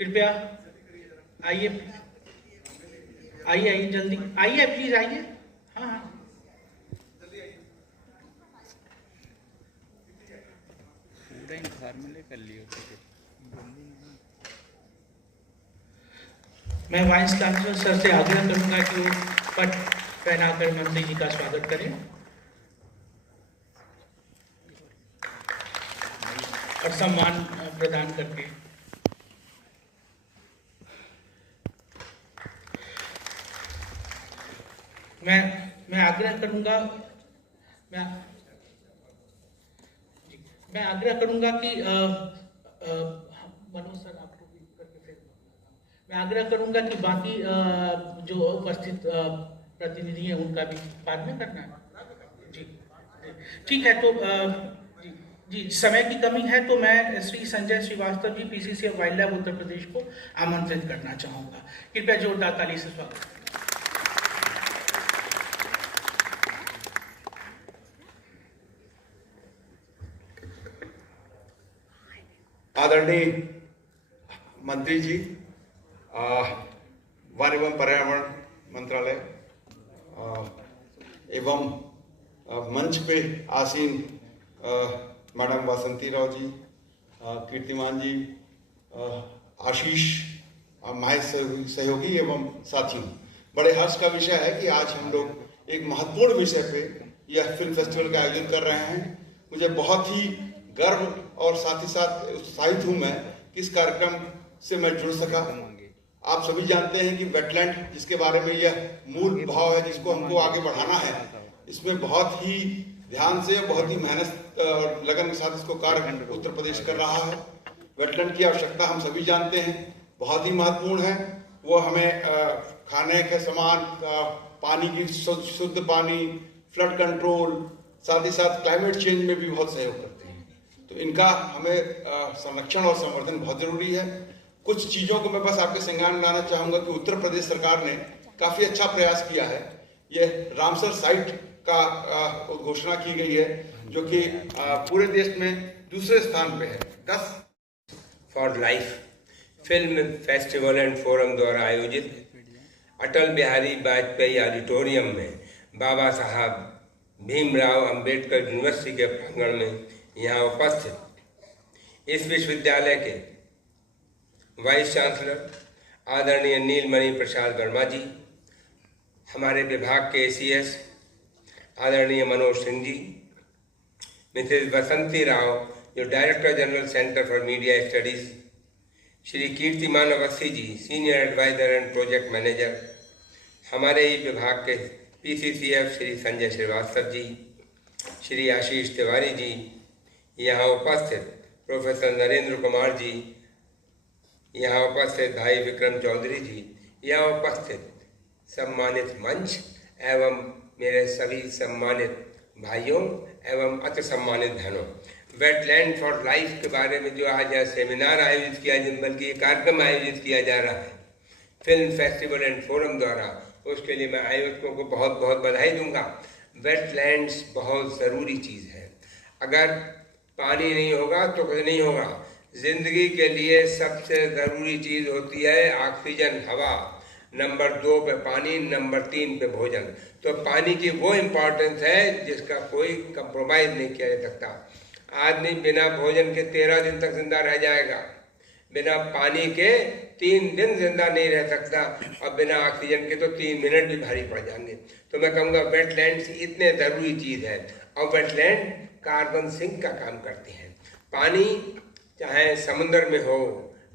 कृपया आइए, आइए आइए, जल्दी आइए, प्लीज आइए। हाँ हाँ, पूरा इन्फॉर्मल कर लियो तो मैं वाइस चांसलर सर से आग्रह करूंगा कि वो पट पहनाकर मंत्री जी का स्वागत करें और सम्मान प्रदान करके। मैं आग्रह करूंगा, मैं मैं आग्रह करूंगा कि मनोज सर आपको भी करके फिर मैं आग्रह करूंगा कि बाकी जो उपस्थित प्रतिनिधि हैं उनका भी बाद में करना है। जी ठीक है, तो जी समय की कमी है, तो मैं श्री संजय श्रीवास्तव जी, PCC of wild life Uttar Pradesh को आमंत्रित करना चाहूंगा। कृपया जोरदार ताली से स्वागत। आदरणीय मंत्री जी, वन एवं पर्यावरण मंत्रालय एवं मंच पे आसीन मैडम वासंती राव जी, कीर्तिमान जी, आशीष, महेश सहयोगी एवं साथियों, बड़े हर्ष का विषय है कि आज हम लोग एक महत्वपूर्ण विषय पे यह फिल्म फेस्टिवल का आयोजन कर रहे हैं। मुझे बहुत ही गर्व और साथ ही साथ उत्साहित हूं मैं कि इस कार्यक्रम से मैं जुड़ सका। आप सभी जानते हैं कि वेटलैंड, जिसके बारे में यह मूल भाव है, जिसको हमको आगे बढ़ाना है, इसमें बहुत ही ध्यान से, बहुत ही मेहनत और लगन के साथ इसको कार्य उत्तर प्रदेश कर रहा है। वेटलैंड की आवश्यकता हम सभी जानते हैं, बहुत ही महत्वपूर्ण है। वो हमें खाने के सामान, पानी की शुद्ध पानी, फ्लड कंट्रोल, साथ ही साथ क्लाइमेट चेंज में भी बहुत सहयोग करते हैं। तो इनका हमें संरक्षण और संवर्धन बहुत जरूरी है। कुछ चीज़ों को मैं बस आपके संज्ञान में लाना चाहूँगा कि उत्तर प्रदेश सरकार ने काफ़ी अच्छा प्रयास किया है। ये रामसर साइट का घोषणा की गई है, जो कि पूरे देश में दूसरे स्थान पे है। 10 for life film festival and forum द्वारा आयोजित अटल बिहारी वाजपेयी ऑडिटोरियम में बाबा साहब भीमराव अंबेडकर यूनिवर्सिटी के प्रांगण में यहाँ उपस्थित इस विश्वविद्यालय के वाइस चांसलर आदरणीय नीलमणि प्रसाद वर्मा जी, हमारे विभाग के एसीएस आदरणीय मनोज सिंह जी, मिसेज बसंती राव जो director general centre for media studies, Shri Kirtiman Awasthi ji, senior adviser and project manager, हमारे ही विभाग के पीसीसीएफ श्री संजय श्रीवास्तव जी, श्री आशीष तिवारी जी, यहाँ उपस्थित प्रोफेसर नरेंद्र कुमार जी, यहाँ उपस्थित भाई विक्रम चौधरी जी, यहाँ उपस्थित सम्मानित मंच एवं मेरे सभी सम्मानित भाइयों एवं अति सम्मानित बहनों, वेटलैंड फॉर लाइफ के बारे में जो आज यहाँ सेमिनार आयोजित किया, बल्कि एक कार्यक्रम आयोजित किया जा रहा है फिल्म फेस्टिवल एंड फोरम द्वारा, उसके लिए मैं आयोजकों को बहुत बहुत बधाई दूंगा। वेटलैंड्स बहुत ज़रूरी चीज़ है। अगर पानी नहीं होगा तो कुछ नहीं होगा। जिंदगी के लिए सबसे ज़रूरी चीज़ होती है ऑक्सीजन, हवा, नंबर 2 पे पानी, नंबर 3 पे भोजन। तो पानी की वो इम्पोर्टेंस है जिसका कोई कंप्रोमाइज़ नहीं किया जा सकता। आदमी बिना भोजन के 13 दिन तक जिंदा रह जाएगा, बिना पानी के 3 दिन जिंदा नहीं रह सकता, और बिना ऑक्सीजन के तो 3 मिनट भी भारी पड़ जाएंगे। तो मैं कहूँगा वेटलैंड्स इतने ज़रूरी चीज़ है, और वेटलैंड कार्बन सिंक का काम करते हैं। पानी चाहे समुद्र में हो,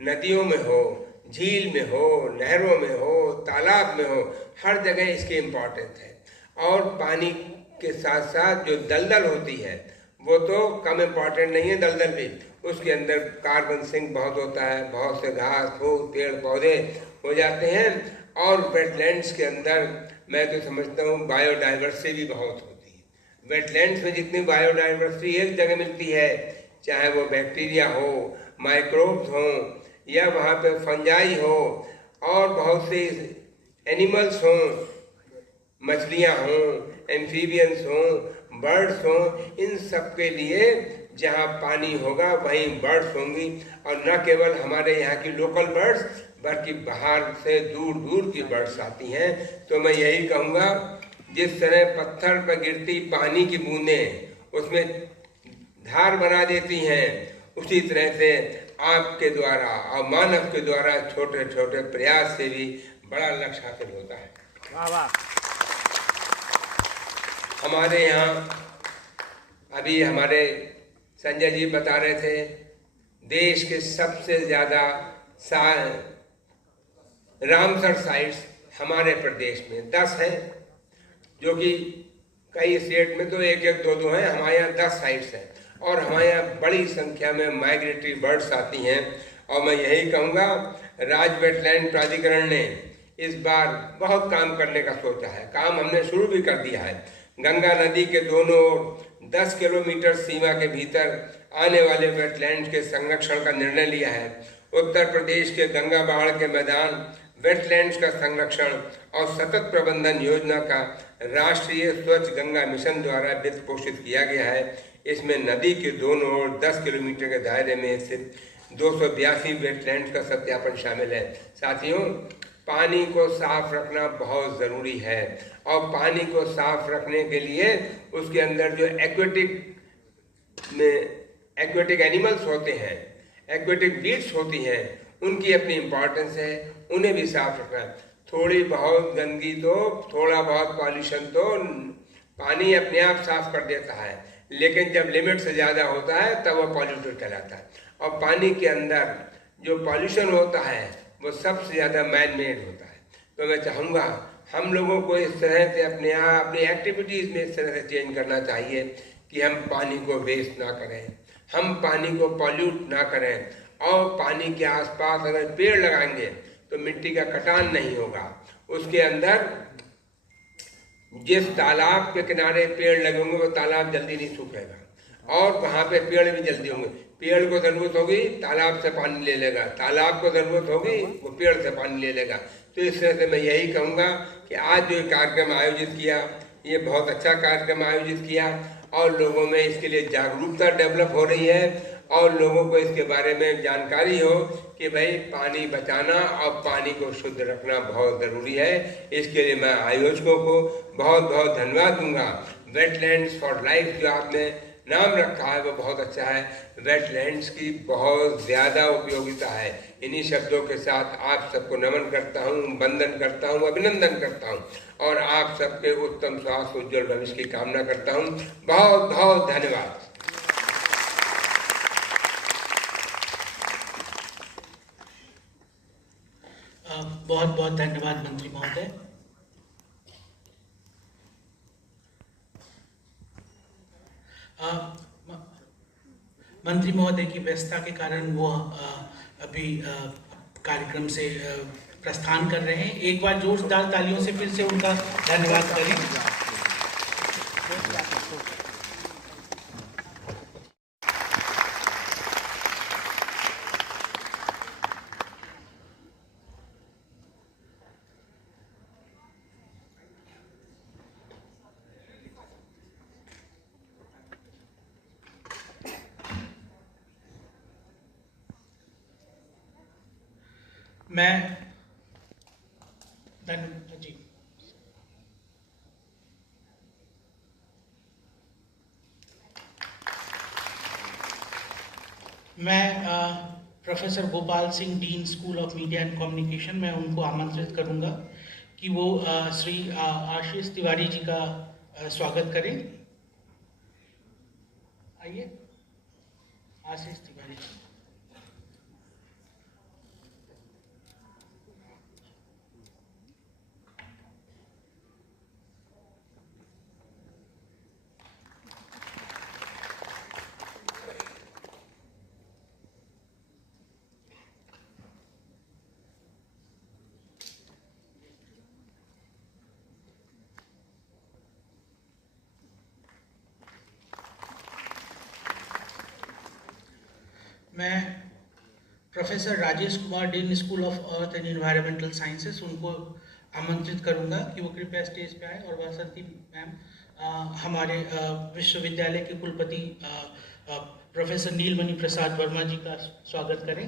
नदियों में हो, झील में हो, नहरों में हो, तालाब में हो, हर जगह इसकी इम्पोर्टेंस है। और पानी के साथ साथ जो दलदल होती है वो तो कम इम्पॉर्टेंट नहीं है, दलदल भी, उसके अंदर कार्बन सिंक बहुत होता है, बहुत से घास फूस पेड़ पौधे हो जाते हैं। और वेटलैंड्स के अंदर मैं तो समझता हूँ बायोडाइवर्सिटी भी बहुत होती है। वेटलैंड्स में जितनी बायोडाइवर्सिटी एक जगह मिलती है, चाहे वो बैक्टीरिया हो, माइक्रोब्स हों, या वहाँ पे फंजाई हो, और बहुत से एनिमल्स हों, मछलियाँ हों, एम्फीबियंस हों, बर्ड्स हों, इन सब के लिए जहाँ पानी होगा वहीं बर्ड्स होंगी, और न केवल हमारे यहाँ की लोकल बर्ड्स बल्कि बाहर से दूर दूर की बर्ड्स आती हैं। तो मैं यही कहूँगा, जिस तरह पत्थर पर गिरती पानी की बूंदें उसमें धार बना देती हैं, उसी तरह से आपके द्वारा और मानव के द्वारा छोटे छोटे प्रयास से भी बड़ा लक्ष्य हासिल होता है। वाह वाह। हमारे यहाँ अभी हमारे संजय जी बता रहे थे, देश के सबसे ज़्यादा रामसर साइट्स हमारे प्रदेश में 10 हैं, जो कि कई स्टेट में तो एक एक दो दो हैं, हमारे यहाँ 10 साइट्स हैं। और हमारे यहाँ बड़ी संख्या में माइग्रेटरी बर्ड्स आती हैं। और मैं यही कहूँगा, राज्य वेटलैंड प्राधिकरण ने इस बार बहुत काम करने का सोचा है। काम हमने शुरू भी कर दिया है। गंगा नदी के दोनों ओर 10 किलोमीटर सीमा के भीतर आने वाले वेटलैंड के संरक्षण का निर्णय लिया है। उत्तर प्रदेश के गंगा बाढ़ के मैदान, वेटलैंड्स का संरक्षण और सतत प्रबंधन योजना का राष्ट्रीय स्वच्छ गंगा मिशन द्वारा वित्त पोषित किया गया है। इसमें नदी के दोनों ओर 10 किलोमीटर के दायरे में स्थित 282 वेटलैंड्स का सत्यापन शामिल है। साथियों, पानी को साफ रखना बहुत ज़रूरी है, और पानी को साफ रखने के लिए उसके अंदर जो एक्वेटिक एनिमल्स होते हैं, एक्वेटिक बीट्स होती हैं, उनकी अपनी इम्पोर्टेंस है, उन्हें भी साफ रखना। थोड़ी बहुत गंदगी तो, थोड़ा बहुत पॉल्यूशन तो पानी अपने आप साफ कर देता है, लेकिन जब लिमिट से ज़्यादा होता है तब वह पॉल्यूटेड कहलाता है। और पानी के अंदर जो पॉल्यूशन होता है वो सबसे ज़्यादा मैन मेड होता है। तो मैं चाहूँगा हम लोगों को इस तरह से अपनी एक्टिविटीज़ में इस तरह से चेंज करना चाहिए कि हम पानी को वेस्ट ना करें, हम पानी को पॉल्यूट ना करें, और पानी के आसपास अगर पेड़ लगाएंगे तो मिट्टी का कटान नहीं होगा। उसके अंदर जिस तालाब के किनारे पेड़ लगे होंगे वो तालाब जल्दी नहीं सूखेगा, और वहाँ पे पेड़ भी जल्दी होंगे। पेड़ को ज़रूरत होगी तालाब से पानी ले लेगा, तालाब को ज़रूरत होगी वो पेड़ से पानी ले लेगा। तो इस तरह से मैं यही कहूँगा कि आज जो कार्यक्रम आयोजित किया, ये बहुत अच्छा कार्यक्रम आयोजित किया, और लोगों में इसके लिए जागरूकता डेवलप हो रही है, और लोगों को इसके बारे में जानकारी हो कि भाई पानी बचाना और पानी को शुद्ध रखना बहुत ज़रूरी है। इसके लिए मैं आयोजकों को बहुत बहुत धन्यवाद दूंगा। वेटलैंड्स फॉर लाइफ जो आपने नाम रखा है वो बहुत अच्छा है। वेटलैंड्स की बहुत ज़्यादा उपयोगिता है। इन्हीं शब्दों के साथ आप सबको नमन करता हूँ, वंदन करता हूँ, अभिनंदन करता हूँ, और आप सबके उत्तम स्वास्थ्य, उज्जवल भविष्य की कामना करता हूँ। बहुत बहुत धन्यवाद। बहुत बहुत धन्यवाद मंत्री महोदय। मंत्री महोदय की व्यस्तता के कारण वो अभी कार्यक्रम से प्रस्थान कर रहे हैं। एक बार जोरदार तालियों से फिर से उनका धन्यवाद करें। मैं professor Gopal Singh, dean school of media and communication, मैं उनको आमंत्रित करूंगा कि वो श्री आशीष तिवारी जी का स्वागत करें। आइए आशीष तिवारी जी। मैं professor Rajesh Kumar, dean school of earth and environmental sciences, उनको आमंत्रित करूंगा कि वो कृपया स्टेज पे आए। और वासंती मैम, हमारे विश्वविद्यालय के कुलपति प्रोफेसर नीलमणि प्रसाद वर्मा जी का स्वागत करें।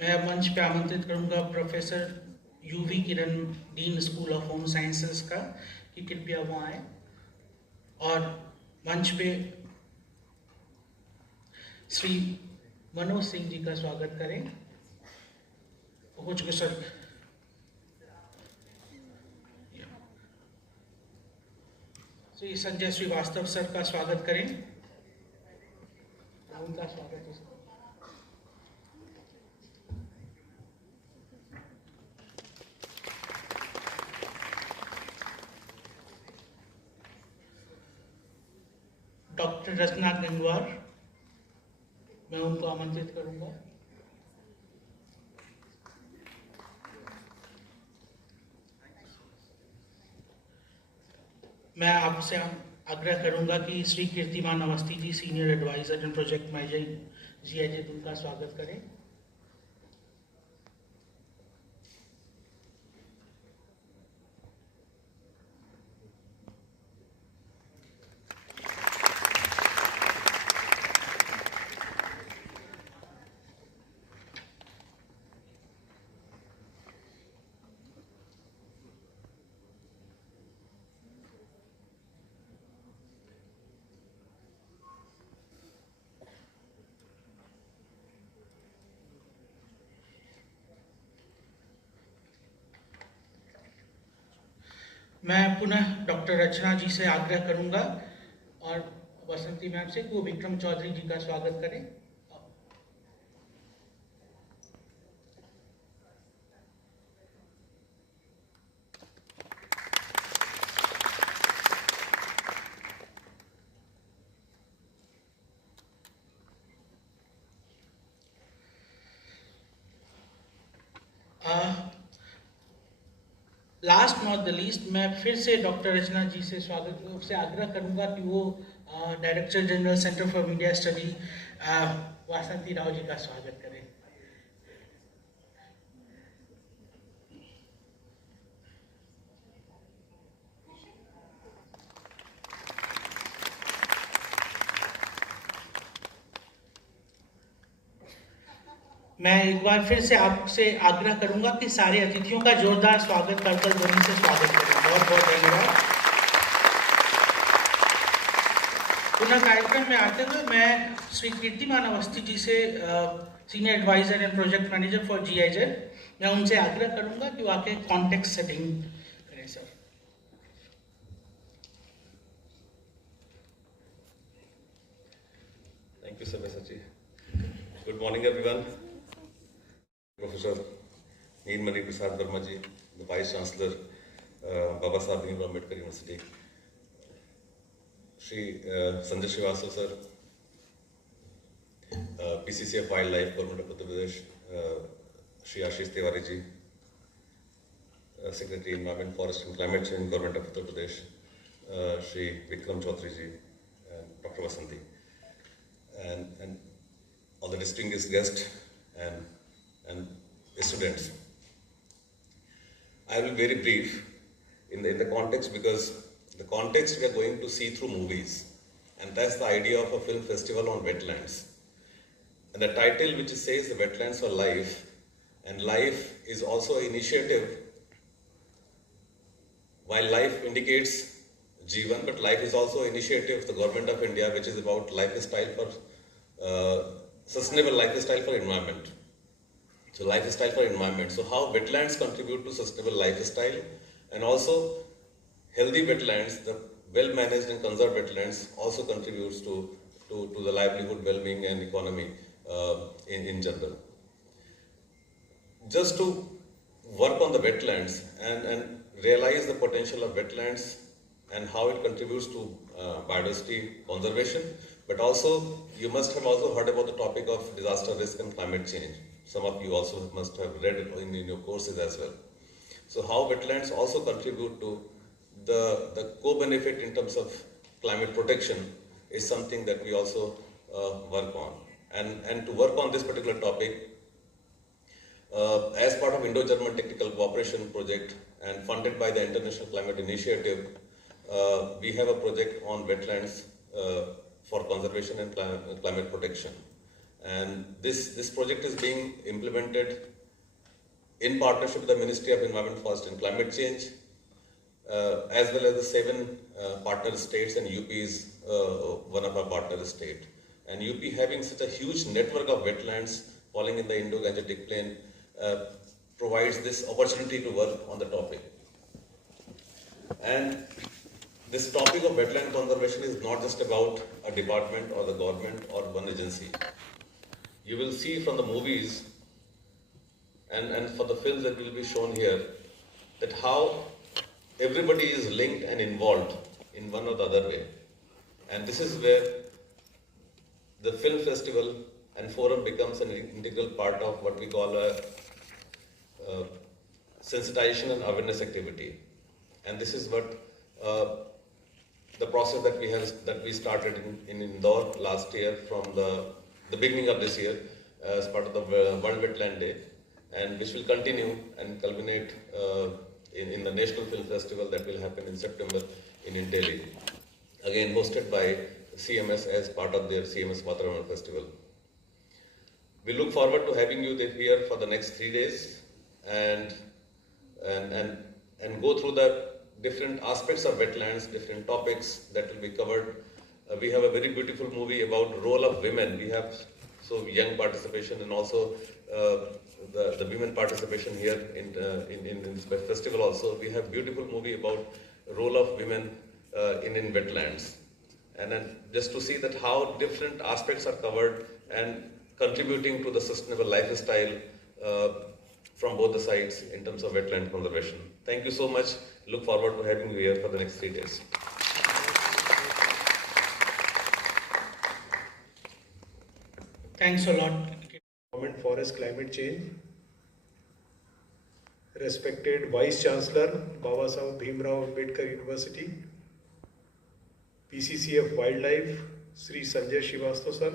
मैं मंच पे आमंत्रित करूंगा professor UV Kiran, dean school of home sciences का, कि कृपया वो आए और मंच पे श्री मनोज सिंह जी का स्वागत करें। हो चुके सर। श्री संजय श्रीवास्तव सर का स्वागत करें। उनका स्वागत है। डॉक्टर रचना गंगवार, मैं उनको आमंत्रित करूंगा। मैं आपसे आग्रह करूंगा कि Shri Kirtiman Awasthi ji, senior adviser and project manager GIZ, उनका स्वागत करें। मैं पुनः डॉक्टर रचना जी से आग्रह करूंगा और बसंती मैम से कि वो विक्रम चौधरी जी का स्वागत करें। लास्ट नॉट द लीस्ट, मैं फिर से डॉक्टर रचना जी से आग्रह करूंगा कि वो director general centre for media study Vasanti Rao ji का स्वागत करें। मैं एक बार फिर से आपसे आग्रह करूंगा कि सारे अतिथियों का जोरदार स्वागत करतल ध्वनि से स्वागत करें। बहुत बहुत धन्यवाद। पुनः कार्यक्रम में आते हुए मैं श्री कीर्तिमान अवस्थी जी से, senior adviser and project manager for GIZ, मैं उनसे आग्रह करूंगा कि वो आके कॉन्टेक्स्ट सेटिंग करें। Sir, thank you sir ji. Good morning everyone. Professor Neelmani Prasad Verma ji, the Vice Chancellor, Baba Saheb Bhimrao Ambedkar University, Shri Sanjay Srivastava sir, PCCF Wildlife, Government of Uttar Pradesh, Shri Ashish Tiwari ji, Secretary Environment, Forest and Climate Change, Government of Uttar Pradesh, Shri Vikram Chaudhary ji, and Dr. Vasanti, and all the distinguished guests and students. I will be very brief in the context, because the context we are going to see through movies, and that's the idea of a film festival on wetlands. And the title which says the wetlands for life, and life is also an initiative. While life indicates Jeevan, but life is also an initiative of the Government of India, which is about lifestyle for sustainable lifestyle for environment. So lifestyle for environment. So how wetlands contribute to sustainable lifestyle, and also healthy wetlands, the well-managed and conserved wetlands also contributes to the livelihood, well-being and economy in general. Just to work on the wetlands and realize the potential of wetlands and how it contributes to biodiversity conservation, but also you must have also heard about the topic of disaster risk and climate change. some of you also must have read it in your courses as well. So how wetlands also contribute to the co-benefit in terms of climate protection is something that we also work on. And to work on this particular topic, as part of Indo-German Technical Cooperation Project and funded by the International Climate Initiative, we have a project on wetlands for conservation and climate protection. And this project is being implemented in partnership with the Ministry of Environment, Forest and Climate Change, as well as the 7 partner states, and UP is one of our partner state. And UP, having such a huge network of wetlands falling in the Indo-Gangetic Plain, provides this opportunity to work on the topic. And this topic of wetland conservation is not just about a department or the government or one agency. You will see from the movies and for the films that will be shown here that how everybody is linked and involved in one or the other way. And this is where the film festival and forum becomes an integral part of what we call a sensitization and awareness activity. And this is what the process that we started in Indore last year, from the beginning of this year, as part of the World Wetland Day, and which will continue and culminate in the National Film Festival that will happen in September in Delhi, again hosted by CMS as part of their CMS Vataravanan Festival. We look forward to having you here for the next 3 days and go through the different aspects of wetlands, different topics that will be covered. We have a very beautiful movie about role of women. We have so young participation and also the women participation here in this festival also. We have beautiful movie about role of women in wetlands. And then just to see that how different aspects are covered and contributing to the sustainable lifestyle from both the sides in terms of wetland conservation. Thank you so much. Look forward to having you here for the next 3 days. Thanks a lot. Government Forest Climate Change, respected Vice Chancellor Babasaheb Bhimrao Ambedkar University, PCCF Wildlife Sri Sanjay Srivastava sir,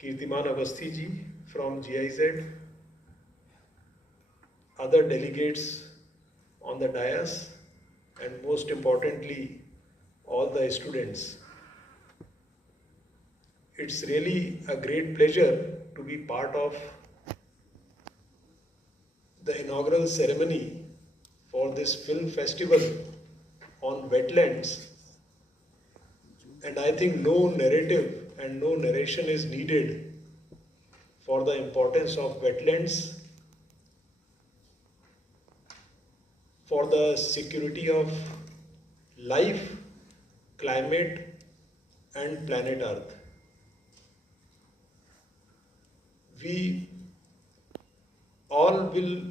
Kirtiman Avasthi ji from GIZ, other delegates on the dais, and most importantly, all the students. It's really a great pleasure to be part of the inaugural ceremony for this film festival on wetlands. And I think no narrative and no narration is needed for the importance of wetlands for the security of life, climate, and planet Earth. We all will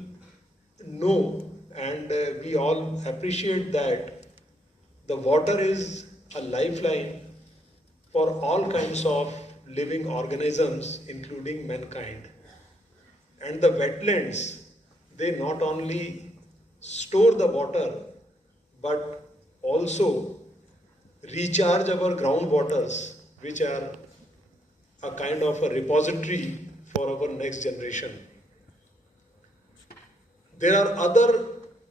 know and we all appreciate that the water is a lifeline for all kinds of living organisms, including mankind. And the wetlands, they not only store the water, but also recharge our groundwaters, which are a kind of a repository for our next generation. There are other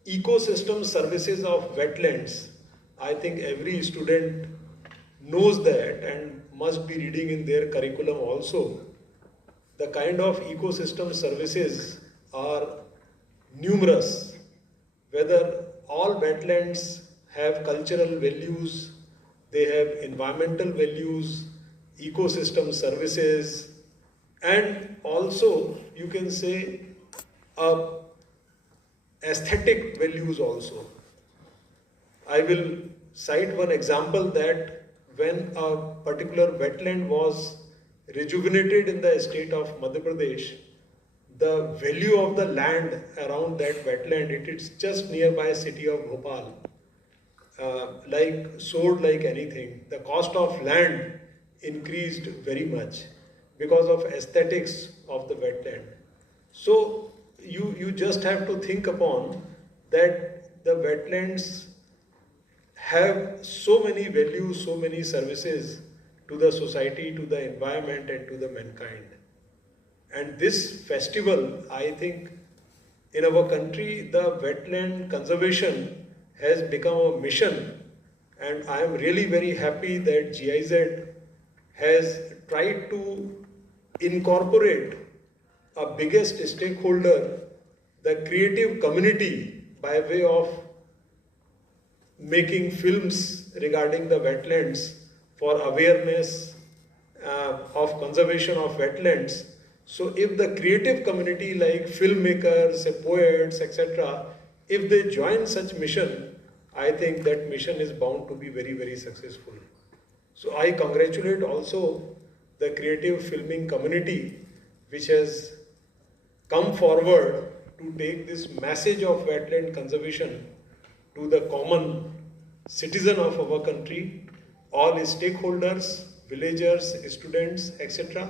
ecosystem services of wetlands. I think every student knows that and must be reading in their curriculum also. The kind of ecosystem services are numerous, whether all wetlands have cultural values, they have environmental values, ecosystem services, and also you can say aesthetic values also. I will cite one example that when a particular wetland was rejuvenated in the state of Madhya Pradesh, the value of the land around that wetland, it is just nearby city of Bhopal, soared like anything. The cost of land increased very much. because of aesthetics of the wetland. So you just have to think upon that the wetlands have so many values, so many services to the society, to the environment and to the mankind. And this festival, I think, in our country, the wetland conservation has become a mission, and I am really very happy that GIZ has tried to incorporate a biggest stakeholder, the creative community, by way of making films regarding the wetlands for awareness of conservation of wetlands. So if the creative community like filmmakers, poets, etc., if they join such mission, I think that mission is bound to be very, very successful. So I congratulate also the creative filming community which has come forward to take this message of wetland conservation to the common citizen of our country, all stakeholders, villagers, students, etc.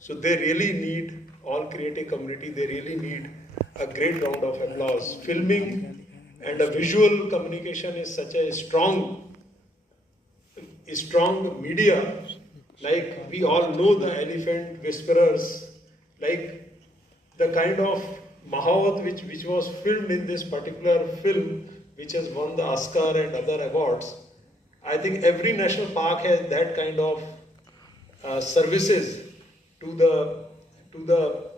So they really need, all creative community, they really need a great round of applause. Filming and a visual communication is such a strong media. Like we all know the elephant whisperers, like the kind of Mahabharata which was filmed in this particular film, which has won the Oscar and other awards. I think every national park has that kind of services to the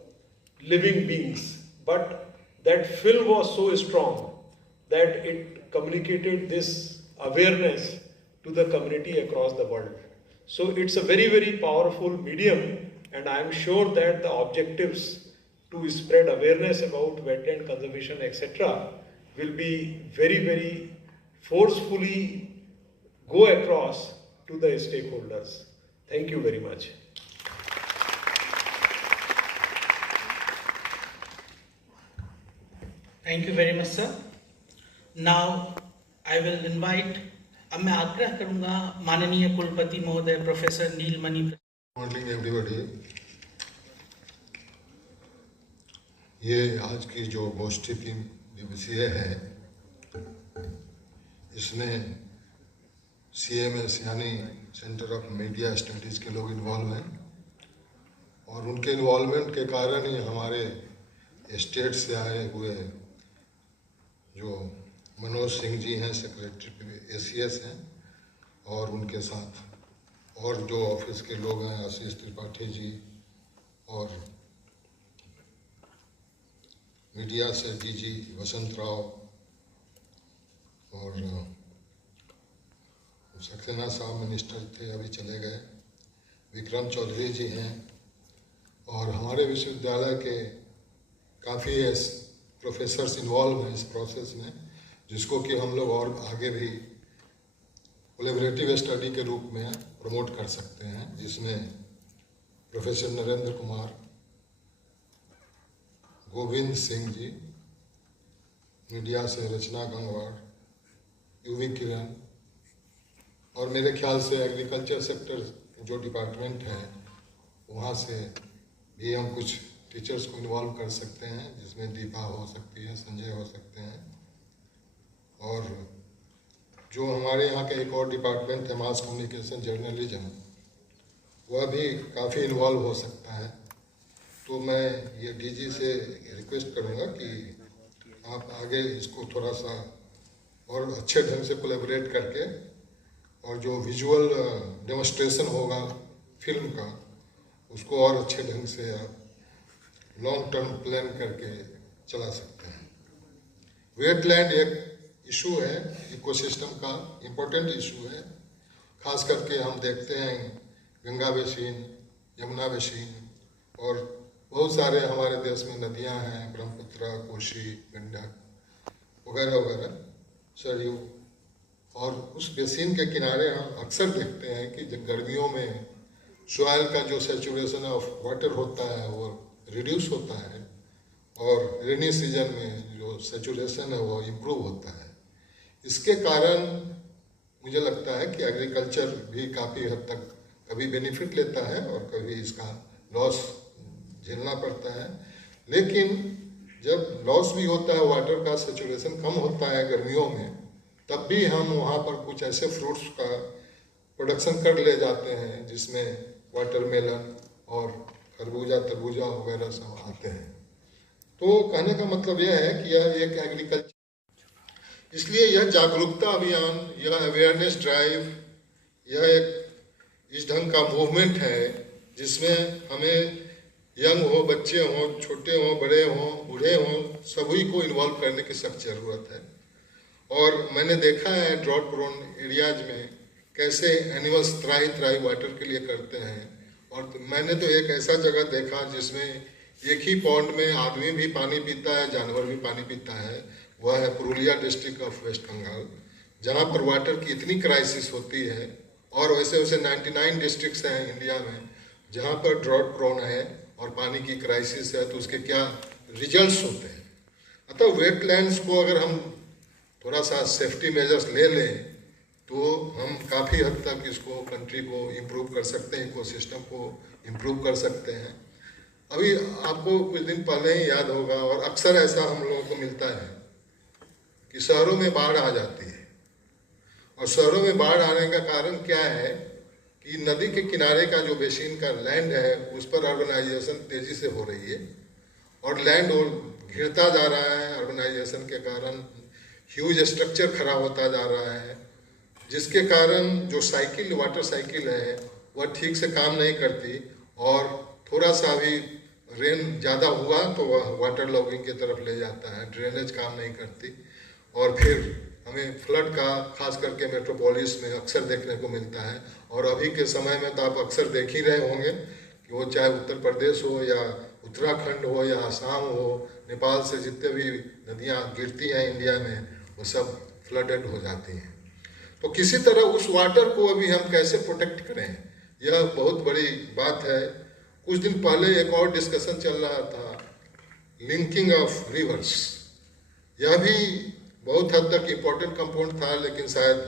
living beings. But that film was so strong that it communicated this awareness to the community across the world. So it's a very, very powerful medium, and I am sure that the objectives to spread awareness about wetland conservation, etc., will be very, very forcefully go across to the stakeholders. Thank you very much. Thank you very much, sir. Now I will invite, अब मैं आग्रह करूंगा माननीय कुलपति महोदय professor Neelmani. Morning everybody. ये आज की जो गोष्ठी 3 दिवसीय है, इसमें CMS यानी सेंटर ऑफ मीडिया स्टडीज के लोग इन्वॉल्व हैं, और उनके इन्वॉल्वमेंट के कारण ही हमारे स्टेट से आए हुए जो मनोज सिंह जी हैं, सेक्रेटरी ACS हैं, और उनके साथ और जो ऑफिस के लोग हैं, आशीष त्रिपाठी जी, और मीडिया से DG वसंत राव, और सक्सेना साहब मिनिस्टर थे, अभी चले गए, विक्रम चौधरी जी हैं, और हमारे विश्वविद्यालय के काफ़ी प्रोफेसर्स इन्वॉल्व हैं इस प्रोसेस में, जिसको कि हम लोग और आगे भी कोलैबोरेटिव स्टडी के रूप में प्रमोट कर सकते हैं, जिसमें प्रोफेसर नरेंद्र कुमार, गोविंद सिंह जी, मीडिया से रचना गंगवार, UV किरण, और मेरे ख्याल से एग्रीकल्चर सेक्टर जो डिपार्टमेंट है वहाँ से भी हम कुछ टीचर्स को इन्वॉल्व कर सकते हैं, जिसमें दीपा हो सकती है, संजय हो सकते हैं, और जो हमारे यहाँ का एक और डिपार्टमेंट है मास कम्युनिकेशन जर्नलिज्म, वह भी काफ़ी इन्वॉल्व हो सकता है। तो मैं ये DG से रिक्वेस्ट करूँगा कि आप आगे इसको थोड़ा सा और अच्छे ढंग से कोलैबोरेट करके, और जो विजुअल डेमोन्स्ट्रेशन होगा फिल्म का, उसको और अच्छे ढंग से आप लॉन्ग टर्म प्लान करके चला सकते हैं। वेटलैंड एक इशू है, इकोसिस्टम का इम्पोर्टेंट इशू है, खास करके हम देखते हैं गंगा बेसिन, यमुना बेसिन, और बहुत सारे हमारे देश में नदियां हैं, ब्रह्मपुत्र, कोशी, गंडक वगैरह वगैरह, सरयू, और उस बेसिन के किनारे हम अक्सर देखते हैं कि जब गर्मियों में सॉइल का जो सेचुरेशन ऑफ वाटर होता है वो रिड्यूस होता है, और रेनी सीजन में जो सेचुरेशन है वो इम्प्रूव होता है। इसके कारण मुझे लगता है कि एग्रीकल्चर भी काफ़ी हद तक कभी बेनिफिट लेता है और कभी इसका लॉस झेलना पड़ता है। लेकिन जब लॉस भी होता है, वाटर का सेचुरेशन कम होता है गर्मियों में, तब भी हम वहाँ पर कुछ ऐसे फ्रूट्स का प्रोडक्शन कर ले जाते हैं जिसमें वाटरमेलन और खरबूजा तरबूजा वगैरह सब आते हैं। तो कहने का मतलब यह है कि यह एक एग्रीकल्चर, इसलिए यह जागरूकता अभियान, यह अवेयरनेस ड्राइव, यह एक इस ढंग का मूवमेंट है जिसमें हमें यंग हो, बच्चे हों, छोटे हों, बड़े हों, बूढ़े हों, सभी को इन्वॉल्व करने की सख्त ज़रूरत है। और मैंने देखा है ड्रॉट प्रोन एरियाज में कैसे एनिमल्स त्राही वाटर के लिए करते हैं। और मैंने तो एक ऐसा जगह देखा जिसमें एक ही पॉन्ड में आदमी भी पानी पीता है, जानवर भी पानी पीता है। वह है Purulia district of West Bengal, जहाँ पर वाटर की इतनी क्राइसिस होती है। और वैसे वैसे 99 डिस्ट्रिक्ट्स हैं इंडिया में जहाँ पर ड्रॉट प्रोन है और पानी की क्राइसिस है, तो उसके क्या रिजल्ट्स होते हैं। अतः वेटलैंड्स को अगर हम थोड़ा सा सेफ्टी मेजर्स ले लें तो हम काफ़ी हद तक इसको, कंट्री को इम्प्रूव कर सकते हैं, इकोसिस्टम को इम्प्रूव कर सकते हैं। अभी आपको कुछ दिन पहले ही याद होगा, और अक्सर ऐसा हम लोगों को मिलता है कि शहरों में बाढ़ आ जाती है। और शहरों में बाढ़ आने का कारण क्या है कि नदी के किनारे का जो बेसिन का लैंड है उस पर अर्बनाइजेशन तेज़ी से हो रही है और लैंड और घिरता जा रहा है। अर्बनाइजेशन के कारण ह्यूज स्ट्रक्चर खराब होता जा रहा है, जिसके कारण जो साइकिल, वाटर साइकिल है वह ठीक से काम नहीं करती। और थोड़ा सा भी रेन ज़्यादा हुआ तो वह वाटर लॉगिंग की तरफ ले जाता है, ड्रेनेज काम नहीं करती। और फिर हमें फ्लड का खास करके मेट्रोपोलिस में अक्सर देखने को मिलता है। और अभी के समय में तो आप अक्सर देख ही रहे होंगे कि वो चाहे उत्तर प्रदेश हो या उत्तराखंड हो या आसाम हो, नेपाल से जितने भी नदियाँ गिरती हैं इंडिया में वो सब फ्लडेड हो जाती हैं। तो किसी तरह उस वाटर को अभी हम कैसे प्रोटेक्ट करें, यह बहुत बड़ी बात है। कुछ दिन पहले एक और डिस्कशन चल रहा था, लिंकिंग ऑफ रिवर्स। यह भी बहुत हद तक इम्पोर्टेंट कंपाउंड था, लेकिन शायद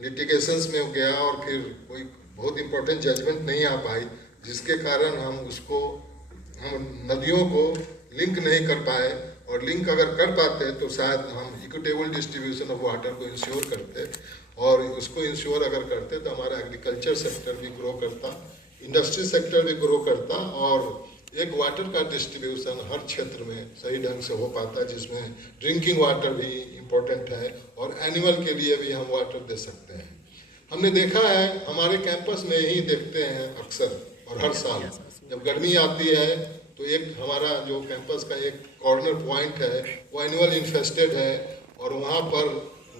लिटिगेशंस में गया और फिर कोई बहुत इम्पोर्टेंट जजमेंट नहीं आ पाई, जिसके कारण हम नदियों को लिंक नहीं कर पाए। और लिंक अगर कर पाते तो शायद हम इक्विटेबल डिस्ट्रीब्यूशन ऑफ वाटर को इंश्योर करते, और उसको इंश्योर अगर करते तो हमारा एग्रीकल्चर सेक्टर भी ग्रो करता, इंडस्ट्री सेक्टर भी ग्रो करता, और एक वाटर का डिस्ट्रीब्यूशन हर क्षेत्र में सही ढंग से हो पाता, जिसमें ड्रिंकिंग वाटर भी इम्पोर्टेंट है और एनिमल के लिए भी हम वाटर दे सकते हैं। हमने देखा है हमारे कैंपस में ही देखते हैं अक्सर, और हर साल जब गर्मी आती है तो एक हमारा जो कैंपस का एक कॉर्नर पॉइंट है वो एनिमल इन्फेस्टेड है। और वहाँ पर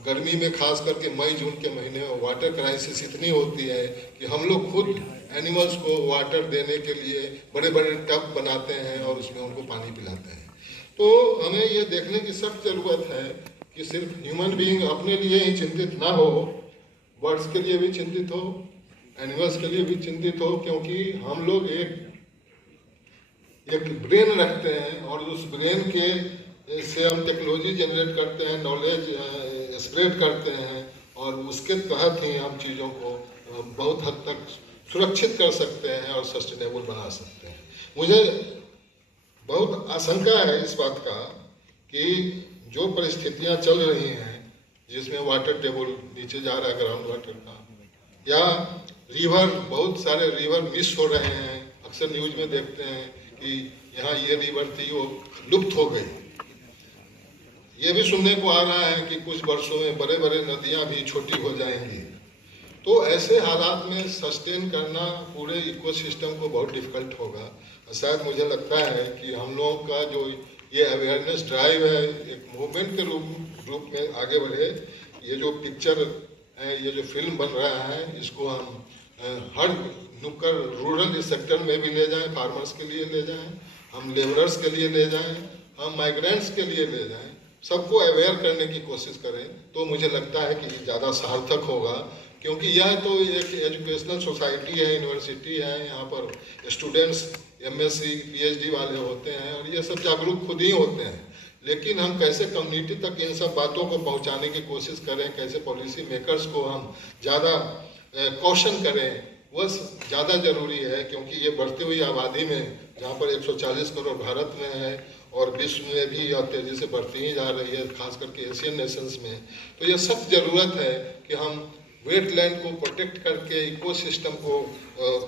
गर्मी में खास करके मई जून के महीने में वाटर क्राइसिस इतनी होती है कि हम लोग खुद एनिमल्स को वाटर देने के लिए बड़े बड़े टब बनाते हैं और उसमें उनको पानी पिलाते हैं। तो हमें ये देखने की सख्त ज़रूरत है कि सिर्फ ह्यूमन बीइंग अपने लिए ही चिंतित ना हो, बर्ड्स के लिए भी चिंतित हो, एनिमल्स के लिए भी चिंतित हो, क्योंकि हम लोग एक ब्रेन रखते हैं और उस ब्रेन के से हम टेक्नोलॉजी जनरेट करते हैं, नॉलेज स्प्रेड करते हैं, और उसके तहत ही हम चीज़ों को बहुत हद तक सुरक्षित कर सकते हैं और सस्टेनेबल बना सकते हैं। मुझे बहुत आशंका है इस बात का कि जो परिस्थितियां चल रही हैं जिसमें वाटर टेबल नीचे जा रहा है, ग्राउंड वाटर का, या रिवर, बहुत सारे रिवर मिस हो रहे हैं। अक्सर न्यूज में देखते हैं कि यहाँ ये रिवर थी वो लुप्त हो गई। ये भी सुनने को आ रहा है कि कुछ वर्षों में बड़े बड़े नदियाँ भी छोटी हो जाएंगी। तो ऐसे हालात में सस्टेन करना पूरे इकोसिस्टम को बहुत डिफिकल्ट होगा। शायद मुझे लगता है कि हम लोगों का जो ये अवेयरनेस ड्राइव है एक मूवमेंट के रूप में आगे बढ़े। ये जो पिक्चर है, ये जो फिल्म बन रहा है, इसको हम हर नुक्कड़ रूरल सेक्टर में भी ले जाएं, फार्मर्स के लिए ले जाएं, हम लेबरर्स के लिए ले जाएं, हम माइग्रेंट्स के लिए ले जाएं, सबको अवेयर करने की कोशिश करें। तो मुझे लगता है कि ज़्यादा सार्थक होगा, क्योंकि यह तो एक एजुकेशनल सोसाइटी है, यूनिवर्सिटी है, यहाँ पर स्टूडेंट्स एमएससी पीएचडी वाले होते हैं और ये सब जागरूक खुद ही होते हैं। लेकिन हम कैसे कम्युनिटी तक इन सब बातों को पहुँचाने की कोशिश करें, कैसे पॉलिसी मेकर्स को हम ज़्यादा कॉशन करें वह ज़्यादा जरूरी है, क्योंकि ये बढ़ती हुई आबादी में, जहाँ पर 140 करोड़ भारत में है और विश्व में भी यह तेज़ी से बढ़ती ही जा रही है, खास करके एशियन नेशंस में, तो यह सख्त ज़रूरत है कि हम वेटलैंड को प्रोटेक्ट करके, इकोसिस्टम को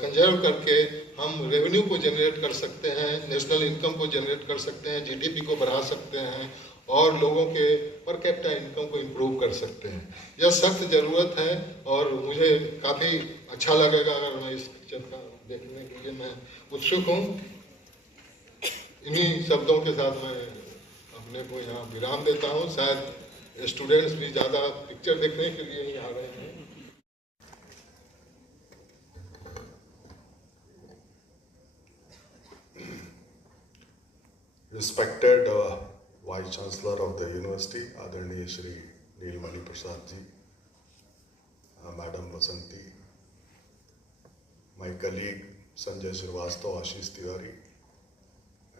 कंजर्व करके हम रेवेन्यू को जनरेट कर सकते हैं, नेशनल इनकम को जनरेट कर सकते हैं, जीडीपी को बढ़ा सकते हैं और लोगों के पर कैपिटा इनकम को इम्प्रूव कर सकते हैं। यह सख्त ज़रूरत है और मुझे काफ़ी अच्छा लगेगा अगर मैं इस पिक्चर का देखने के लिए मैं उत्सुक हूँ। इन्हीं शब्दों के साथ मैं अपने को यहाँ विराम देता हूँ। शायद स्टूडेंट्स भी ज़्यादा पिक्चर देखने के लिए ही आ रहे हैं। Respected Vice Chancellor of the University, Adarniya Shri Nilmani Prasad Ji, Madam Vasanti, my colleague Sanjay Srivastava, Ashish Tiwari,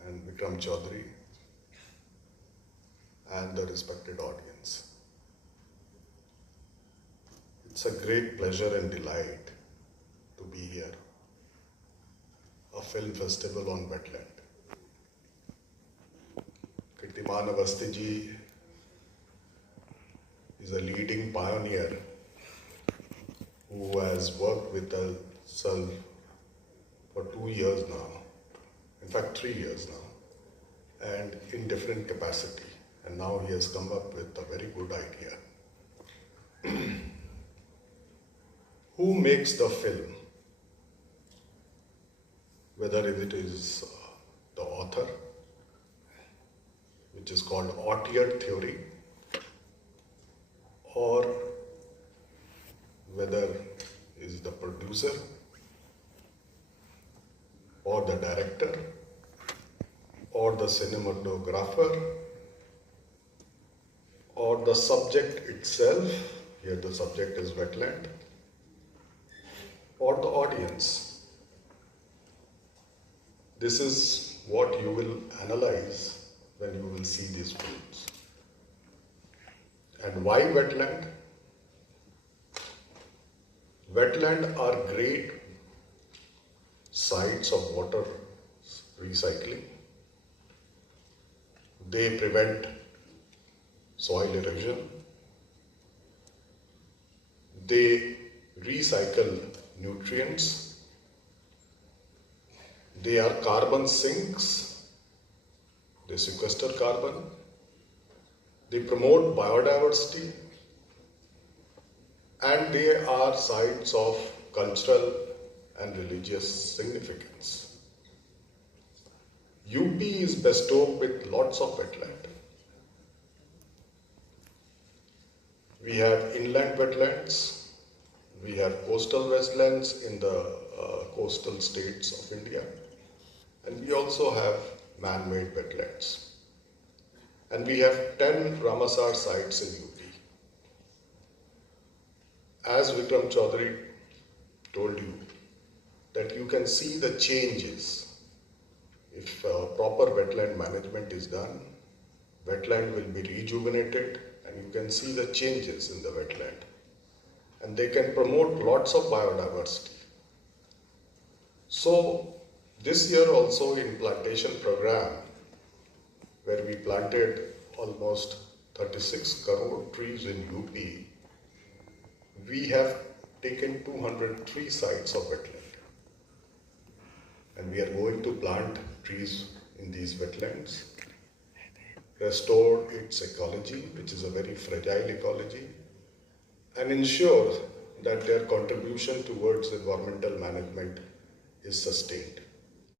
and Vikram Chaudhary, and the respected audience. It's a great pleasure and delight to be here, a film festival on wetland. Kirtiman Awasthi ji is a leading pioneer who has worked with us for 2 years now, in fact 3 years now, and in different capacity. And now he has come up with a very good idea. Who makes the film? Whether it is the author, which is called Auteur theory, or whether is the producer or the director or the cinematographer or the subject itself, here the subject is wetland, or the audience. This is what you will analyze when you will see these films. And why wetland? Wetland are great sites of water recycling. They prevent soil erosion. They recycle nutrients. They are carbon sinks. They sequester carbon. They promote biodiversity. And they are sites of cultural and religious significance. UP is bestowed with lots of wetland. We have inland wetlands, we have coastal wetlands in the coastal states of India, and we also have man-made wetlands. And we have 10 Ramsar sites in UP. As Vikram Chaudhary told you, that you can see the changes. If proper wetland management is done, wetland will be rejuvenated and you can see the changes in the wetland. And they can promote lots of biodiversity. So this year also in plantation program, where we planted almost 36 crore trees in UP, we have taken 203 sites of wetland. And we are going to plant trees in these wetlands, restore its ecology, which is a very fragile ecology, and ensure that their contribution towards environmental management is sustained.